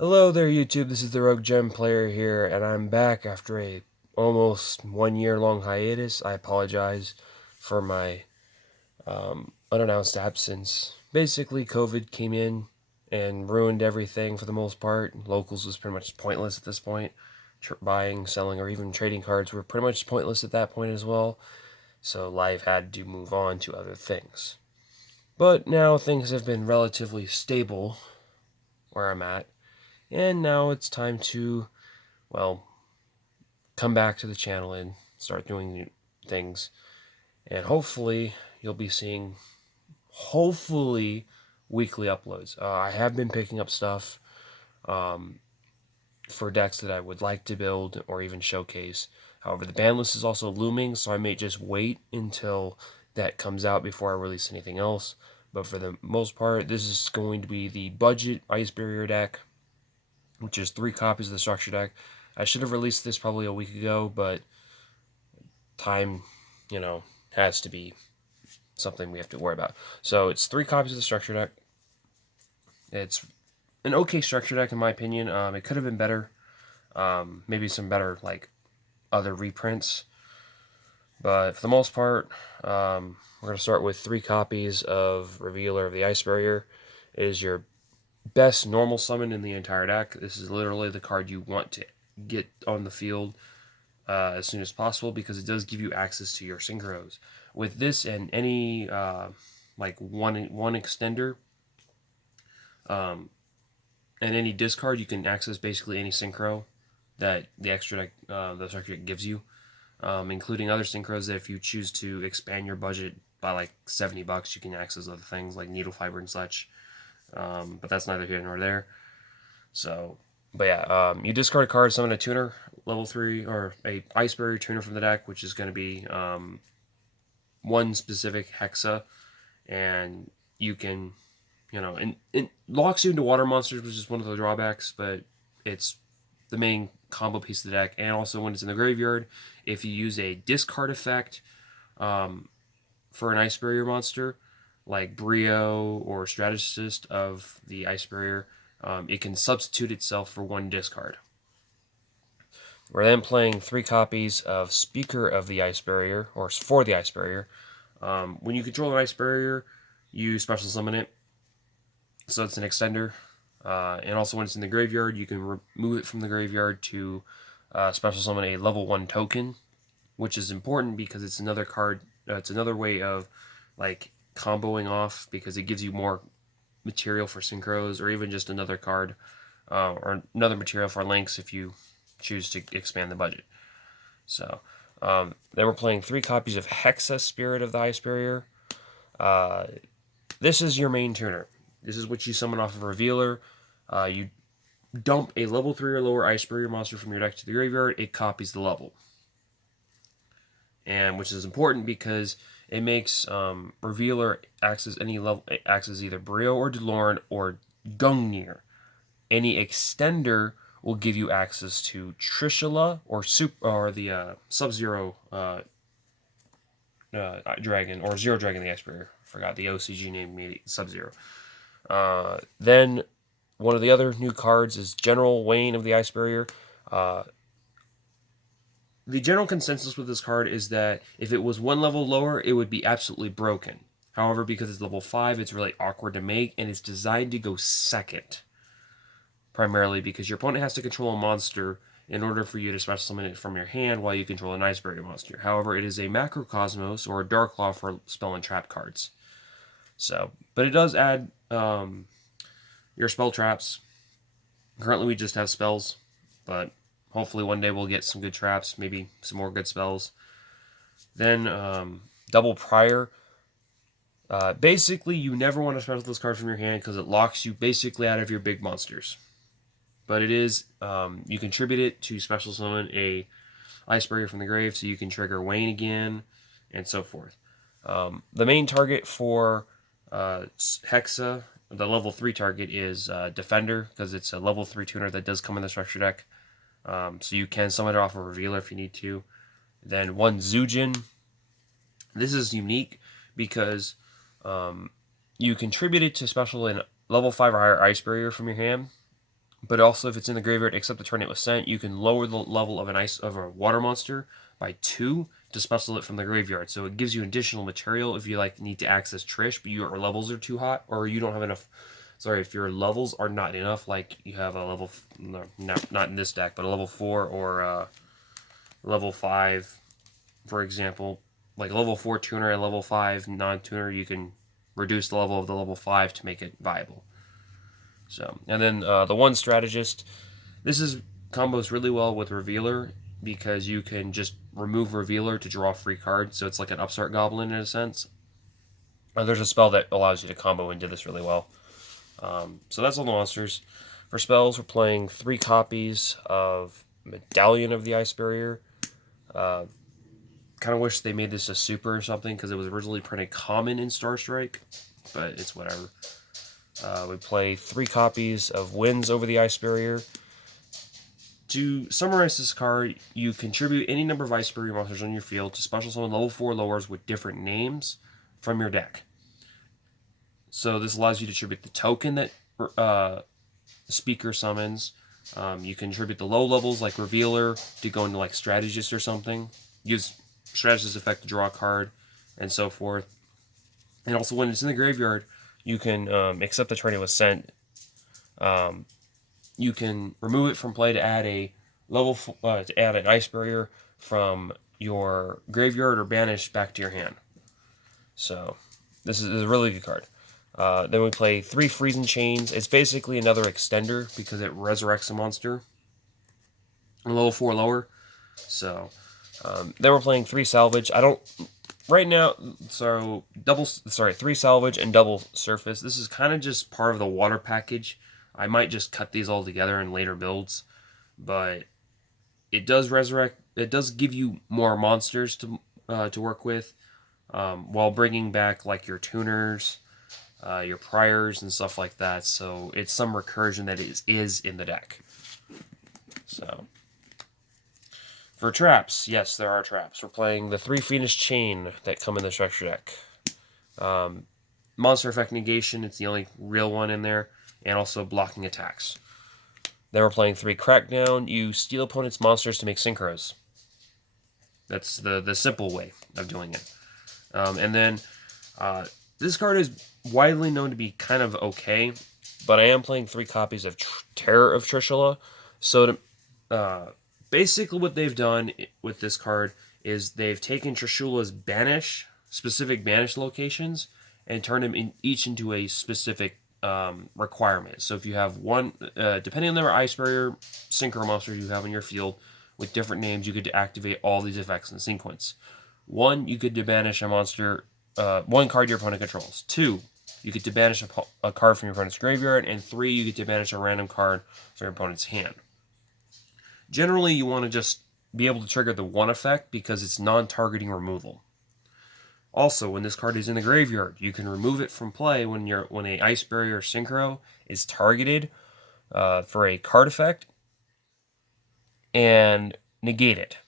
Hello there, YouTube. This is the Rogue Gem Player here, and I'm back after a almost 1 year long hiatus. I apologize for my unannounced absence. Basically, COVID came in and ruined everything for the most part. Locals was pretty much pointless at this point. Buying, selling, or even trading cards were pretty much pointless at that point as well. So life had to move on to other things. But now things have been relatively stable where I'm at. And now it's time to, well, come back to the channel and start doing new things. And hopefully, you'll be seeing, hopefully, weekly uploads. I have been picking up stuff um, for decks that I would like to build or even showcase. However, the ban list is also looming, so I may just wait until that comes out before I release anything else. But for the most part, this is going to be the budget Ice Barrier deck, which is 3 copies of the structure deck. I should have released this probably a week ago, but time, has to be something we have to worry about. So it's 3 copies of the structure deck. It's an okay structure deck in my opinion. It could have been better. Maybe some better other reprints. But for the most part, we're going to start with 3 copies of Revealer of the Ice Barrier. It is your best normal summon in the entire deck. This is literally the card you want to get on the field as soon as possible because it does give you access to your synchros. With this and any one extender and any discard, you can access basically any synchro that the extra deck, the structure deck gives you, including other synchros that if you choose to expand your budget by like $70, you can access other things like needle fiber and such. But that's neither here nor there. So, but yeah, you discard a card, summon a tuner, level 3, or a Ice Barrier tuner from the deck, which is going to be one specific Hexa, and you can, and it locks you into water monsters, which is one of the drawbacks, but it's the main combo piece of the deck. And also when it's in the graveyard, if you use a discard effect for an Ice Barrier monster, like Brio or Strategist of the Ice Barrier, it can substitute itself for one discard. We're then playing 3 copies of Speaker of the Ice Barrier, or for the Ice Barrier. When you control an Ice Barrier, you special summon it, so it's an extender. And also when it's in the graveyard, you can remove it from the graveyard to special summon a level 1 token, which is important because it's another card, it's another way of comboing off because it gives you more material for synchros, or even just another card or another material for links if you choose to expand the budget. So they were playing 3 copies of Hexa Spirit of the Ice Barrier. This is your main tuner. This is what you summon off of Revealer. You dump a level 3 or lower Ice Barrier monster from your deck to the graveyard. It copies the level, and which is important because it makes Revealer access any level, access either Brio or Delorn or Gungnir. Any extender will give you access to Trishula or the Sub-Zero Dragon, or Zero Dragon the Ice Barrier. Forgot the OCG name, maybe Sub-Zero. Then one of the other new cards is General Wayne of the Ice Barrier. The general consensus with this card is that if it was 1 level lower, it would be absolutely broken. However, because it's level 5, it's really awkward to make, and it's designed to go second. Primarily because your opponent has to control a monster in order for you to special summon it from your hand while you control an Ice Barrier monster. However, it is a Macrocosmos or a Dark Claw for spell and trap cards. So, but it does add your spell traps. Currently, we just have spells, but hopefully one day we'll get some good traps, maybe some more good spells. Then Double Prior. Basically, you never want to special this card from your hand because it locks you basically out of your big monsters. But it is, you contribute it to special summon a Ice Barrier from the grave, so you can trigger Wayne again, and so forth. The main target for Hexa, the level 3 target, is Defender, because it's a level 3 tuner that does come in the structure deck. So you can summon it off a Revealer if you need to. Then 1 Zujin. This is unique because you contribute it to special in level 5 or higher Ice Barrier from your hand, But also, if it's in the graveyard, except the turn it was sent, you can lower the level of a water monster by 2 to special it from the graveyard. So it gives you additional material if you need to access Trish, but your levels are too hot, or you don't have enough. Sorry, if your levels are not enough, like you have a level, no, not in this deck, but a level 4 or level 5, for example, like a level 4 tuner and level 5 non-tuner, you can reduce the level of the level 5 to make it viable. So, and then the one strategist, this is combos really well with Revealer because you can just remove Revealer to draw a free card, so it's like an Upstart Goblin in a sense. There's a spell that allows you to combo into this really well. So that's all the monsters. For spells, we're playing 3 copies of Medallion of the Ice Barrier. Kind of wish they made this a super or something because it was originally printed common in Star Strike, but it's whatever. We play 3 copies of Winds over the Ice Barrier. To summarize this card, you contribute any number of Ice Barrier monsters on your field to special summon level 4 lowers with different names from your deck. So this allows you to tribute the token that Speaker summons. You can tribute the low levels like Revealer to go into like Strategist or something. Use Strategist effect to draw a card, and so forth. And also when it's in the graveyard, you can accept the turn it was sent. You can remove it from play to add a to add an Ice Barrier from your graveyard or banish back to your hand. So this is a really good card. Then we play 3 Freezing Chains. It's basically another extender because it resurrects a monster. A level 4 lower. So then we're playing 3 Salvage. I don't right now. So 3 Salvage and double Surface. This is kind of just part of the water package. I might just cut these all together in later builds, but it does resurrect. It does give you more monsters to work with, while bringing back like your tuners, your priors, and stuff like that. So it's some recursion that is in the deck. So for traps, yes, there are traps. We're playing the 3 Phoenix Chain that come in the structure deck. Monster Effect Negation, it's the only real one in there, and also blocking attacks. Then we're playing 3 Crackdown. You steal opponent's monsters to make synchros. That's the simple way of doing it. And then this card is widely known to be kind of okay, but I am playing 3 copies of Terror of Trishula. So basically what they've done with this card is they've taken Trishula's specific banish locations, and turned them each into a specific requirement. So if you have one, depending on the number of Ice Barrier Synchro monsters you have in your field with different names, you could activate all these effects in sequence. 1, you could banish a monster, 1 card your opponent controls. 2, you get to banish a card from your opponent's graveyard, and 3, you get to banish a random card from your opponent's hand. Generally, you want to just be able to trigger the 1 effect because it's non-targeting removal. Also, when this card is in the graveyard, you can remove it from play when a Ice Barrier Synchro is targeted for a card effect and negate it.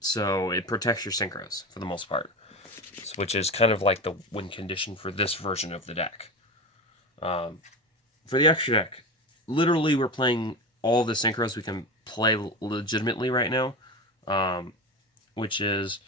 So it protects your Synchros for the most part, which is kind of like the win condition for this version of the deck. For the extra deck, literally we're playing all the Synchros we can play legitimately right now, which is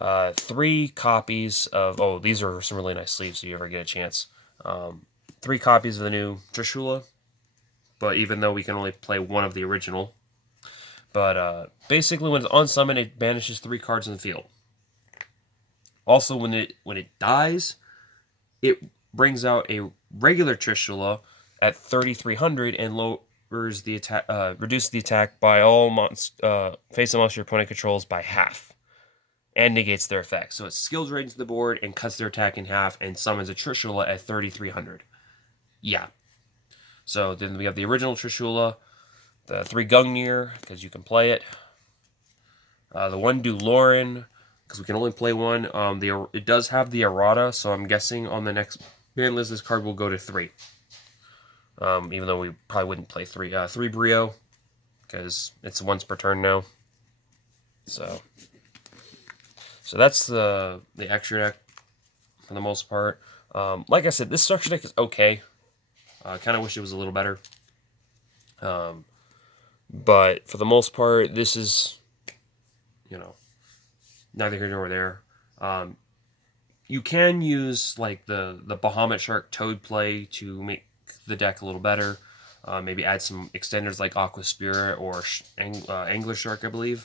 3 copies of... Oh, these are some really nice sleeves if you ever get a chance. 3 copies of the new Trishula, but even though we can only play 1 of the original. But basically, when it's on summon, it banishes 3 cards in the field. Also, when it dies, it brings out a regular Trishula at 3,300 and lowers the attack, reduces the attack by all face monster your opponent controls by half, and negates their effect. So it skill drains the board and cuts their attack in half, and summons a Trishula at 3,300. Yeah. So then we have the original Trishula, the 3 Gungnir, because you can play it. The 1 Duloran, because we can only play 1. It does have the errata, so I'm guessing on the next ban list this card will go to 3. Even though we probably wouldn't play 3. 3 Brio, because it's once per turn now. So that's the extra deck for the most part. Like I said, this structure deck is okay. I kind of wish it was a little better. But for the most part, this is, you know, neither here nor there. You can use like the Bahamut Shark Toad play to make the deck a little better. Maybe add some extenders like Aqua Spirit or Angler Shark, I believe.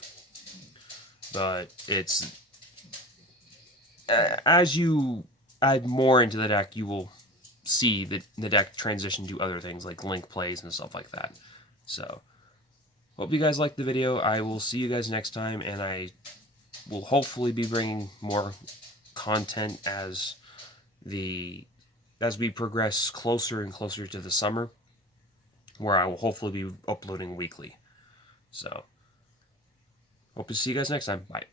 But it's as you add more into the deck, you will see the deck transition to other things like link plays and stuff like that. So, hope you guys liked the video. I will see you guys next time, and I will hopefully be bringing more content as we progress closer and closer to the summer, where I will hopefully be uploading weekly. So, hope to see you guys next time. Bye.